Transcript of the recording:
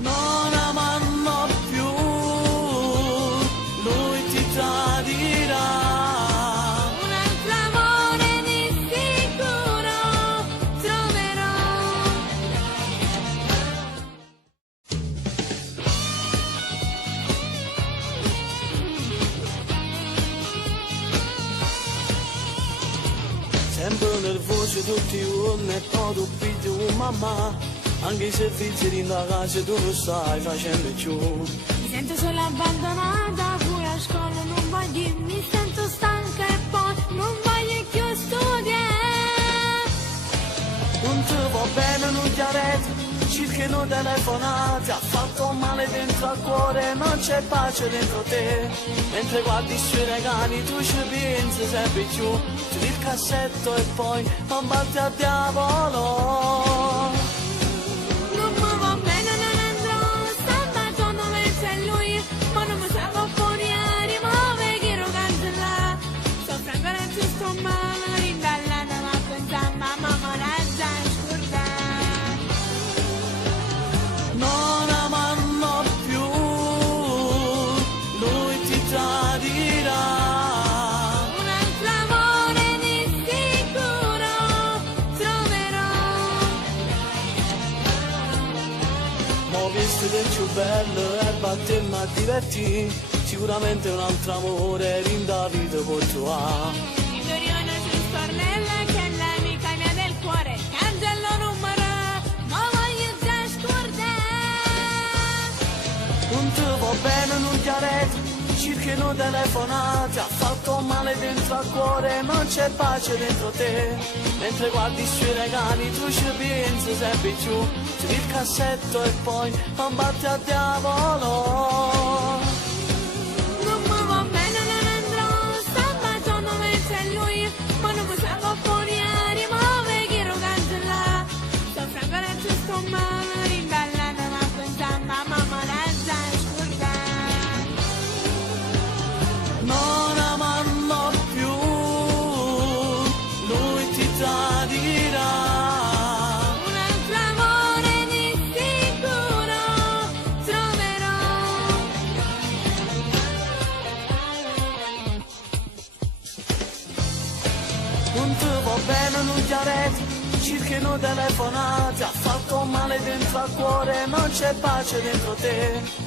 non amarlo più, lui ti tradirà. Un altro amore di sicuro troverò. Sempre nervoso tutti i giorni e poi tu pigli un mamma. Anche i servizi di casa tu lo stai facendo più. Mi sento sola abbandonata, pure a scuola non voglio, mi sento stanca e poi non voglio più studiare. Non ti va bene, non ti arreti, cercano telefonate, ha fatto male dentro al cuore, non c'è pace dentro te. Mentre guardi i suoi regali tu ci pensi sempre più, tiri il cassetto e poi non batti al diavolo. Non mi va bene, non andrò, sta baciando verso lui, ma non mi salvo fuori a rimuovere che lo cancella. Soffro ancora più, sto male, rindallata, ma pensare, mamma me la già scordata. Non amarlo più, lui ti tradirà. Un altro amore di sicuro troverò. Mo' visto che è più bello e battermi a divertire, sicuramente un altro amore rinda vita può trovare. Il Doriano su stornella che è l'amica mia del cuore, cancello numero, ma voglio già scordare. Non ti va bene, non ti arreti, cercano telefonate, ha fatto male dentro al cuore, non c'è pace dentro te. Mentre guardi i suoi regali tu ci pensi sempre più, tiri il cassetto e poi non batti al diavolo. Non mi va bene, non andrò, sta baciando verso lui, ma non mi salvo fuori a rimuovere che lo cancella. Soffro ancora più, sto male, rindallata, ma pensare, mamma me la già scordata. Non amarlo più, lui ti tradirà. Un altro amore di sicuro troverò. Non ti va bene, non ti arreti, cercano telefonate, ha fatto male dentro al cuore, non c'è pace dentro te.